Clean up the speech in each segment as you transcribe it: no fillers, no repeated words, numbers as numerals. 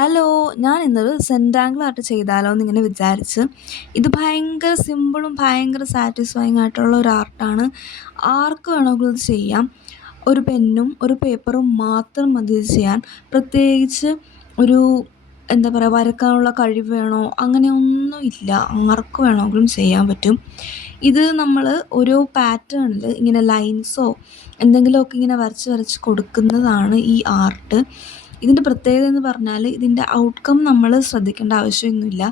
Hello, ഞാൻ ഇന്നൊരു സെൻറ്റാങ്കിൾ art ചെയ്താലോ എന്നിങ്ങനെ വിചാരിച്ച്. ഇത് ഭയങ്കര സിമ്പിളും ഭയങ്കര സാറ്റിസ്ഫൈങ് ആയിട്ടുള്ള ഒരു ആർട്ടാണ്. ആർക്ക് വേണമെങ്കിലും ഇത് ചെയ്യാം. ഒരു പെന്നും ഒരു പേപ്പറും മാത്രം മതി ഇത് ചെയ്യാൻ. പ്രത്യേകിച്ച് ഒരു എന്താ പറയുക, വരക്കാനുള്ള കഴിവ് വേണോ അങ്ങനെയൊന്നും ഇല്ല. ആർക്ക് വേണമെങ്കിലും ചെയ്യാൻ പറ്റും. ഇത് നമ്മൾ ഓരോ പാറ്റേണിൽ ഇങ്ങനെ ലൈൻസോ എന്തെങ്കിലുമൊക്കെ ഇങ്ങനെ വരച്ച് വരച്ച് കൊടുക്കുന്നതാണ് ഈ ആർട്ട്. ഇതിൻ്റെ പ്രത്യേകത എന്ന് പറഞ്ഞാൽ ഇതിൻ്റെ ഔട്ട്കം നമ്മൾ ശ്രദ്ധിക്കേണ്ട ആവശ്യമൊന്നുമില്ല.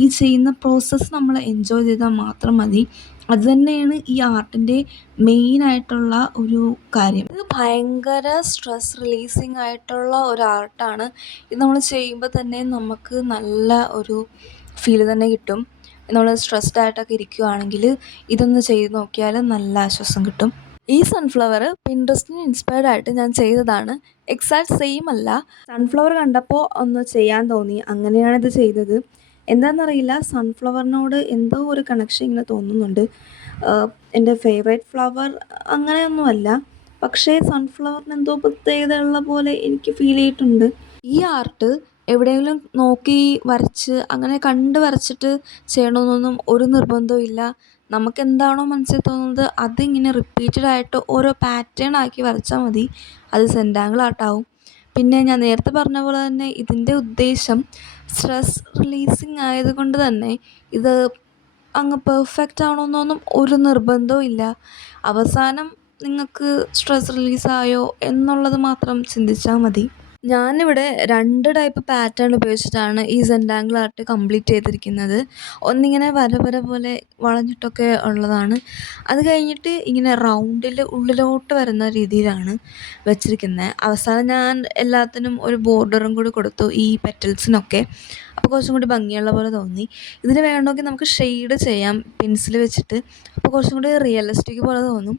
ഈ ചെയ്യുന്ന പ്രോസസ്സ് നമ്മൾ എൻജോയ് ചെയ്താൽ മാത്രം മതി. അത് തന്നെയാണ് ഈ ആർട്ടിൻ്റെ മെയിനായിട്ടുള്ള ഒരു കാര്യം. ഇത് ഭയങ്കര സ്ട്രെസ് റിലീസിങ് ആയിട്ടുള്ള ഒരു ആർട്ടാണ്. ഇത് നമ്മൾ ചെയ്യുമ്പോൾ തന്നെ നമുക്ക് നല്ല ഒരു ഫീല് തന്നെ കിട്ടും. നമ്മൾ സ്ട്രെസ്ഡ് ആയിട്ടൊക്കെ ഇരിക്കുകയാണെങ്കിൽ ഇതൊന്ന് ചെയ്ത് നോക്കിയാൽ നല്ല ആശ്വാസം കിട്ടും. ഈ സൺഫ്ലവർ പിൻട്രസ്റ്റിന് ഇൻസ്പയർഡ് ആയിട്ട് ഞാൻ ചെയ്തതാണ്. എക്സാക്ട് സെയിം അല്ല. സൺഫ്ലവർ കണ്ടപ്പോൾ ഒന്ന് ചെയ്യാൻ തോന്നി, അങ്ങനെയാണ് ഇത് ചെയ്തത്. എന്താണെന്നറിയില്ല, സൺഫ്ലവറിനോട് എന്തോ ഒരു കണക്ഷൻ ഇങ്ങനെ തോന്നുന്നുണ്ട്. എൻ്റെ ഫേവറേറ്റ് ഫ്ലവർ അങ്ങനെയൊന്നുമല്ല, പക്ഷേ സൺഫ്ലവറിന് എന്തോ പ്രത്യേകത ഉള്ള പോലെ എനിക്ക് ഫീൽ ചെയ്തിട്ടുണ്ട്. ഈ ആർട്ട് എവിടെയെങ്കിലും നോക്കി വരച്ച് അങ്ങനെ കണ്ട് വരച്ചിട്ട് ചെയ്യണമെന്നൊന്നും ഒരു നിർബന്ധവും ഇല്ല. നമുക്കെന്താണോ മനസ്സിൽ തോന്നുന്നത് അതിങ്ങനെ റിപ്പീറ്റഡ് ആയിട്ട് ഓരോ പാറ്റേൺ ആക്കി വരച്ചാൽ മതി. അത് സെൻറ്റാങ്കിൾ ആർട്ടാവും. പിന്നെ ഞാൻ നേരത്തെ പറഞ്ഞ പോലെ തന്നെ ഇതിൻ്റെ ഉദ്ദേശം സ്ട്രെസ് റിലീസിങ് ആയതുകൊണ്ട് തന്നെ ഇത് അങ്ങ് പെർഫെക്റ്റ് ആവണമെന്നൊന്നും ഒരു നിർബന്ധവും ഇല്ല. അവസാനം നിങ്ങൾക്ക് സ്ട്രെസ് റിലീസായോ എന്നുള്ളത് മാത്രം ചിന്തിച്ചാൽ മതി. ഞാനിവിടെ 2 ടൈപ്പ് പാറ്റേൺ ഉപയോഗിച്ചിട്ടാണ് ഈ സെൻറ്റാങ്കിൾ ആർട്ട് കംപ്ലീറ്റ് ചെയ്തിരിക്കുന്നത്. ഒന്നിങ്ങനെ വര വര പോലെ വളഞ്ഞിട്ടൊക്കെ ഉള്ളതാണ്. അത് കഴിഞ്ഞിട്ട് ഇങ്ങനെ റൗണ്ടിൽ ഉള്ളിലോട്ട് വരുന്ന രീതിയിലാണ് വെച്ചിരിക്കുന്നത്. അവസാനം ഞാൻ എല്ലാത്തിനും ഒരു ബോർഡറും കൂടി കൊടുത്തു ഈ പെറ്റൽസിനൊക്കെ. അപ്പോൾ കുറച്ചും കൂടി ഭംഗിയുള്ള പോലെ തോന്നി. ഇതിന് വേണമെങ്കിൽ നമുക്ക് ഷെയ്ഡ് ചെയ്യാം പെൻസിൽ വെച്ചിട്ട്. അപ്പോൾ കുറച്ചും കൂടി റിയലിസ്റ്റിക് പോലെ തോന്നും.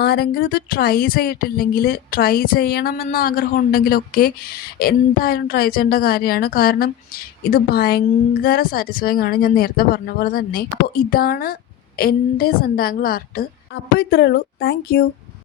ആരെങ്കിലും ഇത് ട്രൈ ചെയ്തിട്ടില്ലെങ്കിൽ ട്രൈ ചെയ്യണമെന്ന് ആഗ്രഹം ഉണ്ടെങ്കിലൊക്കെ എന്തായാലും ട്രൈ ചെയ്യേണ്ട കാര്യമാണ്. കാരണം ഇത് ഭയങ്കര സാറ്റിസ്ഫൈങ് ആണ്, ഞാൻ നേരത്തെ പറഞ്ഞ പോലെ തന്നെ. അപ്പോൾ ഇതാണ് എൻ്റെ സെൻറ്റാങ്കിൾ ആർട്ട്. അപ്പോൾ ഇത്രയേ ഉള്ളൂ. Thank you.